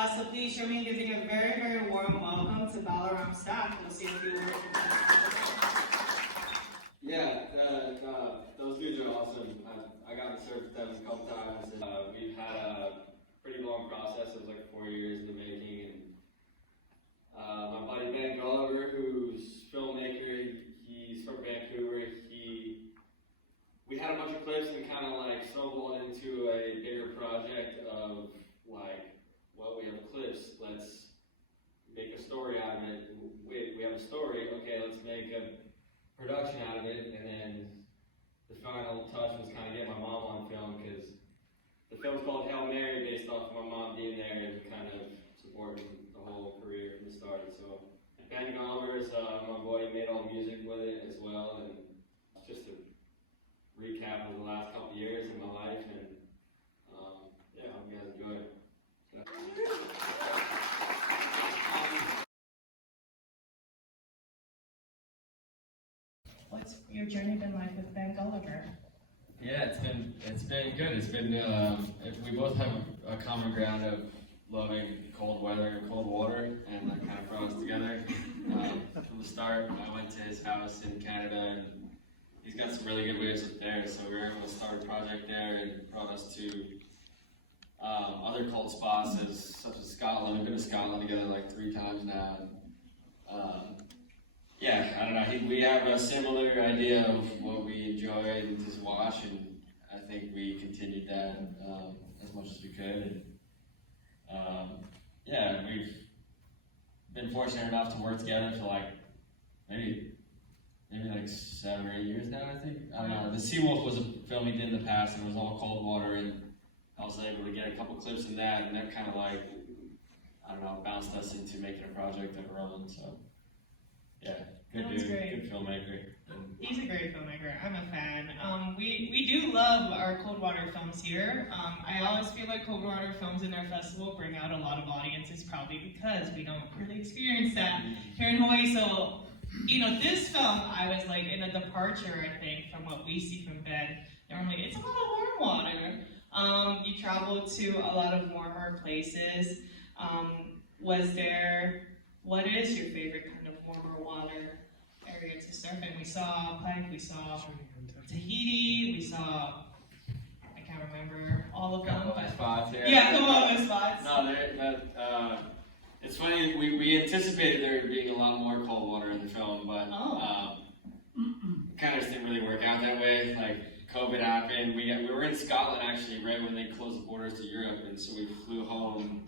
So please join me in giving a very, very warm welcome to Balaram Stack. We'll see if you were. Yeah, those dudes are awesome. I got to surf with them a couple times. And, we've had a pretty long process. It was like 4 years in the making. And my buddy Ben Gulliver, who's a filmmaker, he's from Vancouver. We had a bunch of clips and kind of like snowballed into a bigger project of like, well, we have clips, let's make a story out of it. Wait, we have a story, okay, let's make a production out of it. And then the final touch was kind of get my mom on film, because the film's called Hail Mary, based off of my mom being there and kind of supporting the whole career from the start. So Ben Gulliver is my boy, he made all the music with it as well. And just to recap of the last couple years in my life, and yeah, I hope you guys enjoy it. What's your journey been like with Ben Gulliver? Yeah, it's been good. It's been we both have a common ground of loving cold weather and cold water, and that kind of brought us together. From the start, I went to his house in Canada, and he's got some really good waves up there, so we were able to start a project there, and it brought us to other cold spots such as Scotland. We've been to Scotland together like 3 times now. Yeah, I don't know, we have a similar idea of what we enjoy to watch, and I think we continued that as much as we could. And yeah, we've been fortunate enough to work together for like maybe like 7 or 8 years now, I think. I don't know. The Seawolf was a film he did in the past, and it was all cold water, and I was able to get a couple clips in that, and that kind of like, I don't know, bounced us into making a project of our own. So yeah, good dude, good filmmaker. He's a great filmmaker. I'm a fan. We do love our cold water films here. I always feel like cold water films in our festival bring out a lot of audiences, probably because we don't really experience that here in Hawaii. So, you know, this film, I was like in a departure, I think, from what we see from Ben. Normally, it's a lot of warm water. You travel to a lot of warmer places. What is your favorite kind of warmer water area to surf in? We saw Pike, we saw Tahiti, we saw, I can't remember all of them. Couple spots, yeah. Yeah, couple of those spots. No, it's funny, we anticipated there being a lot more cold water in the film, but kind of just didn't really work out that way. Like, COVID happened. We were in Scotland actually right when they closed the borders to Europe, and so we flew home,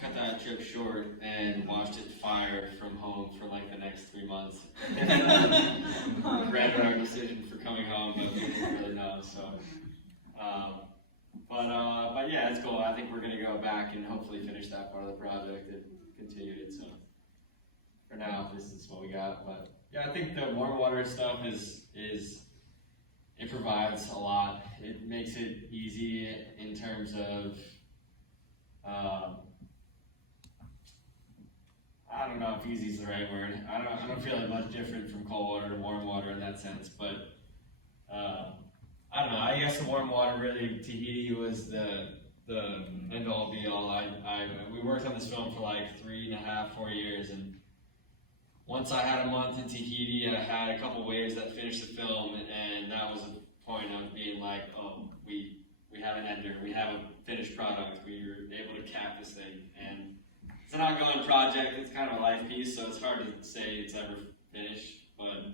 cut that trip short, and watched it fire from home for like the next 3 months. Regret our decision for coming home, but we didn't really know. So, but yeah, it's cool. I think we're gonna go back and hopefully finish that part of the project and continue it. So for now, this is what we got. But yeah, I think the warm water stuff is it provides a lot. It makes it easy in terms of I don't know if easy is the right word. I don't feel like much different from cold water to warm water in that sense, but I don't know. I guess the warm water really, Tahiti was the end all be all. We worked on this film for like 3.5, 4 years, and once I had a month in Tahiti, I had a couple waves that finished the film, and that was the point of being like, oh, we have an ender, we have a finished product, we were able to cap this thing, and it's an ongoing project. It's kind of a life piece, so it's hard to say it's ever finished, but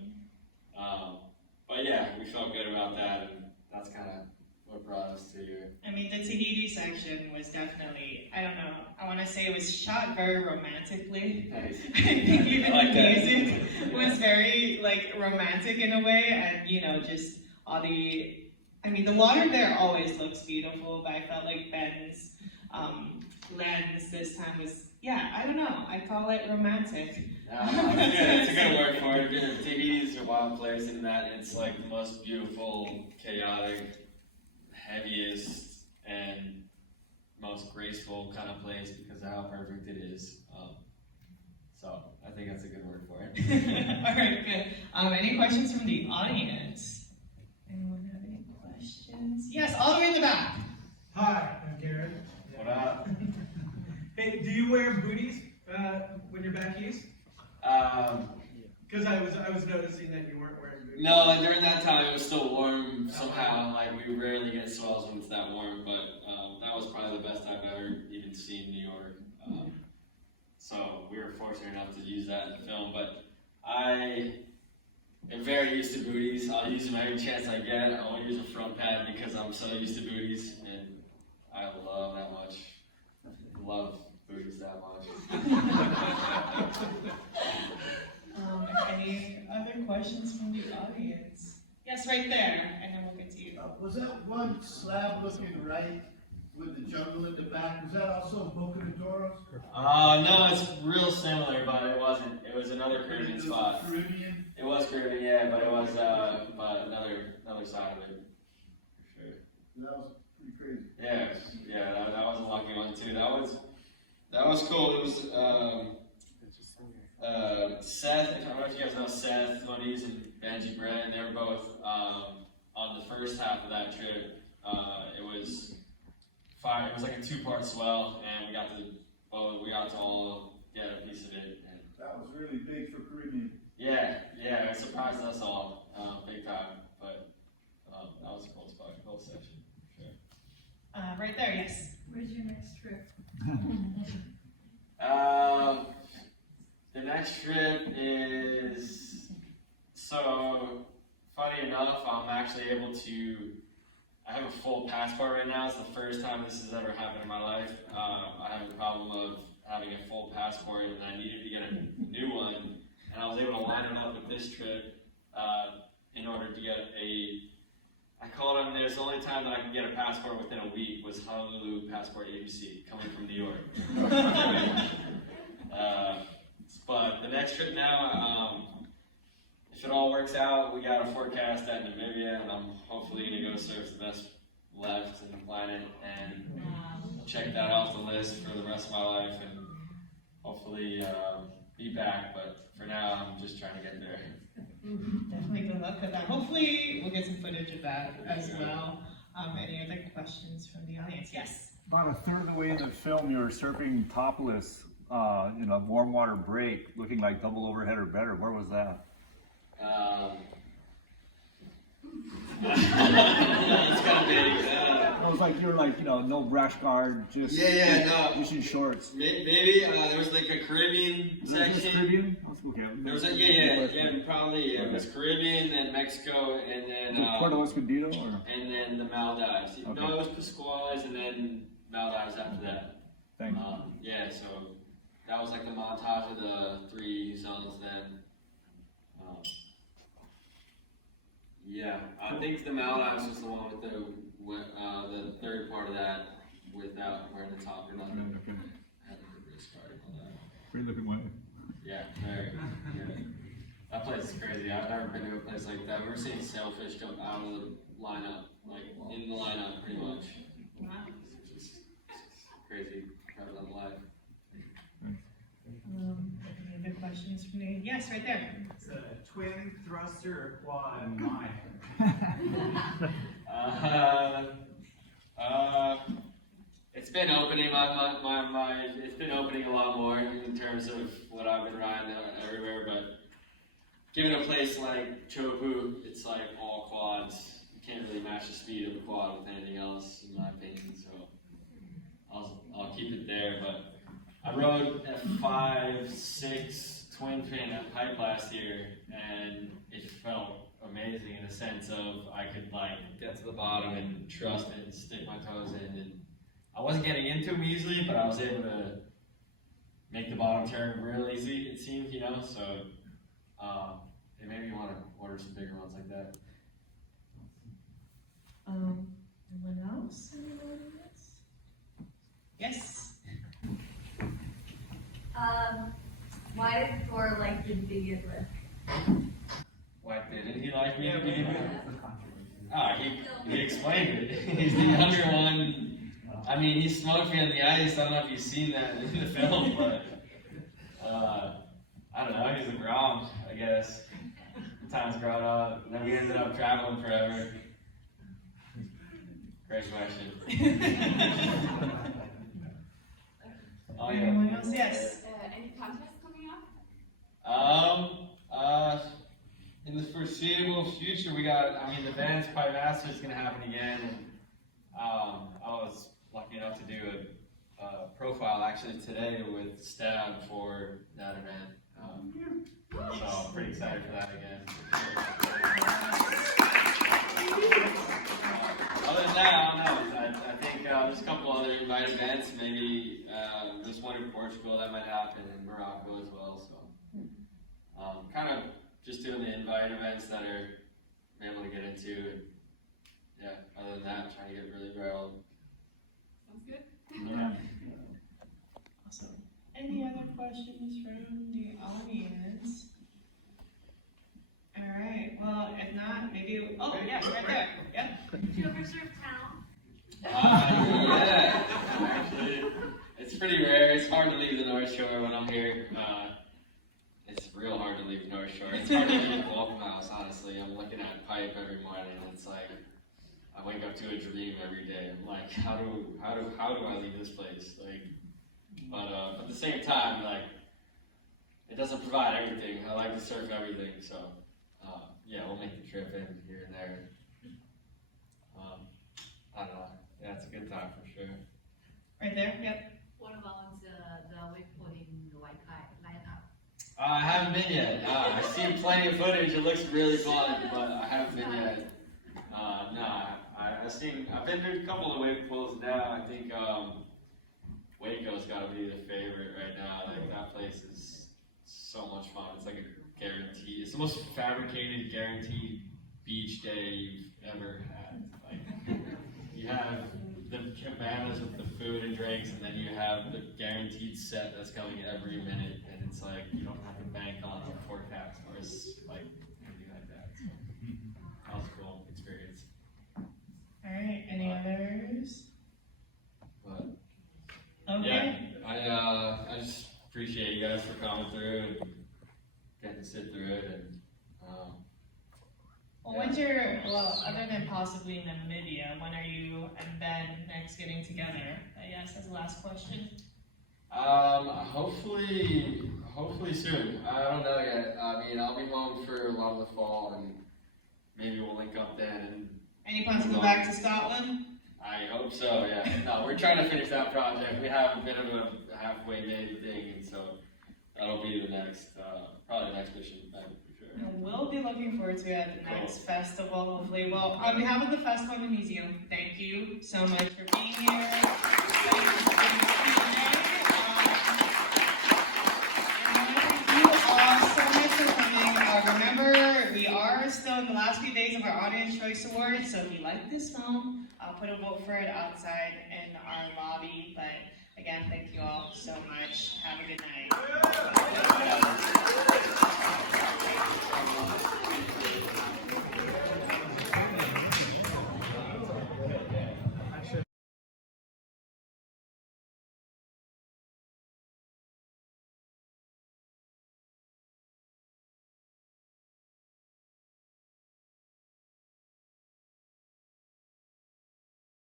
yeah, we felt good about that, and that's kind of what brought us to here. I mean, the Tahiti section was definitely, I don't know, I want to say it was shot very romantically. Nice. I think even the music was very, like, romantic in a way, and, you know, just all the, I mean, the water there always looks beautiful, but I felt like Ben's lens this time was, yeah, I don't know, I call it romantic. It's a good word for it. Tahiti is a wild place in that it's like the most beautiful, chaotic, heaviest, and most graceful kind of place because of how perfect it is. So I think that's a good word for it. All right, good. Any questions from the audience? Anyone have any questions? Yes, all the way in the back. Hi, I'm Garrett. What up? Hey, do you wear booties when you're back east? Because I was noticing that you weren't wearing booties. No, and during that time it was still warm somehow. Like we rarely get swells when it's that warm, but that was probably the best I've ever even seen New York. So we were fortunate enough to use that in the film. But I am very used to booties. I'll use them every chance I get. I won't use a front pad because I'm so used to booties, and I love that much. Love booties that much. Any other questions from the audience? Yes, right there, and then we'll get to you. Was that one slab looking right with the jungle in the back? Was that also Boca de Toros? No, it's real similar, but it wasn't. It was another Caribbean spot. Caribbean? It was Caribbean, yeah, but it was but another side of it, for sure. That was pretty crazy. Yeah, that was a lucky one too. That was cool. It was Seth. I don't know if you guys know Seth, Moniz, and Benji Brand. They were both on the first half of that trip. It was fire. It was like a 2-part swell, and we got to all get a piece of it. And That was really big for Caribbean. yeah, it surprised us all, big time. But that was a cool spot, cool section, for sure. Right there, yes. Where's your next trip? The next trip is, so funny enough, I'm actually able to, I have a full passport right now. It's the first time this has ever happened in my life. I have a problem of having a full passport, and I needed to get a new one, and I was able to line it up with this trip in order to get I called them, there's the only time that I could get a passport within a week was Honolulu Passport ABC, coming from New York. But the next trip now, if it all works out, we got a forecast at Namibia, and I'm hopefully going to go surf the best left in the planet and check that off the list for the rest of my life, and hopefully be back. But for now, I'm just trying to get there. Definitely good luck with that. Hopefully we'll get some footage of that as well. Any other questions from the audience? Yes. About a third of the way in the film, you were surfing topless in a warm water break, looking like double overhead or better. Where was that? It's kind of big. It was like you were like, no rash guard, just no. just in shorts. Maybe there was like a Caribbean Was it section. Caribbean? Okay. There was probably it was Caribbean, then Mexico, and then Puerto Escondido, or? and then the Maldives. Okay. No, it was Pasquales, and then Maldives after that. Thanks. So that was like the montage of the 3 zones then. I think the Maldives was the one with the third part of that without wearing the top or nothing. Okay. I had a good race card on that. Pretty looking way. Yeah, very. Yeah. That place is crazy. I've never been to a place like that. We're seeing sailfish jump out of the lineup, like in the lineup pretty much. Wow. Which is crazy. Private on life. Any other questions from me? Yes, right there. It's a twin thruster or quad mine. It's been opening it's been opening a lot more in terms of what I've been riding everywhere, but given a place like Chopu, it's like all quads. You can't really match the speed of a quad with anything else, in my opinion, so I'll keep it there. But I rode a 5.6 twin fin at Pipe last year, and it felt amazing in the sense of I could like get to the bottom and trust it and stick my toes in, and I wasn't getting into them easily, but I was able to make the bottom turn real easy, it seemed, so it made me want to order some bigger ones like that. Anyone else? Yes. Why did Thor like you to begin with? Why didn't he like me to begin with? He explained it. He's the younger one. I mean, he smoked me on the ice. I don't know if you've seen that in the film, but I don't know. He's a Grom, I guess. Time's grown up, and then we ended up traveling forever. Great question. Oh, yeah. Anyone else? Yes. Any contests coming up? In the foreseeable future, we got, the Vans Pie Masters is going to happen again. And, I was lucky enough to do a profile actually today with Stab for that event. So I'm pretty excited for that again. Other than that, I don't know. I think there's a couple other invite events. Maybe there's one in Portugal that might happen, and Morocco as well. So kind of just doing the invite events that are I'm able to get into. And yeah, other than that, trying to get really viral. Sounds good. Yeah. Awesome. Any other questions from the audience? All right. Well, if not, maybe. Oh, yes, right there. Yep. Did you ever serve town? Yeah. Actually, it's pretty rare. It's hard to leave the North Shore when I'm here. It's real hard to leave the North Shore. It's hard to leave Welcome House, honestly. I'm looking at Pipe every morning, and it's like I wake up to a dream every day. I'm like, how do I leave this place? Like, but at the same time, like, it doesn't provide everything. I like to surf everything, so yeah, we'll make the trip in here and there. I don't know. Yeah, it's a good time for sure. Right there. Yep. What about the wakeboarding, the white kite lineup? I haven't been yet. I've seen plenty of footage. It looks really fun, but I haven't been yet. I've been to a couple of wave pools now. I think Waco's got to be the favorite right now. Like, that place is so much fun. It's like a guarantee. It's the most fabricated, guaranteed beach day you've ever had. Like, you have the cabanas with the food and drinks, and then you have the guaranteed set that's coming every minute, and it's like you don't have to bank on the forecast or like anything like that. So, that was a cool experience. All right. Any others? But Okay. yeah, I just appreciate you guys for coming through and getting to sit through it. And Well, when's other than possibly Namibia, when are you and Ben next getting together? I guess as the last question. Hopefully soon. I don't know yet. I'll be home for a lot of the fall, and maybe we'll link up then. And Any plans to go back to Scotland? I hope so. Yeah. No, we're trying to finish that project. We have a bit of a halfway made thing, and so that'll be the next, probably the next mission back for sure. And we'll be looking forward to it at the next festival, hopefully. Well, on behalf of the festival and the museum, thank you so much for being here. Thank you all so much for coming. Remember, we are still in the last few days of our Audience Choice Awards, so if you like this film, I'll put a vote for it outside in our lobby. But again, thank you all so much. Have a good night.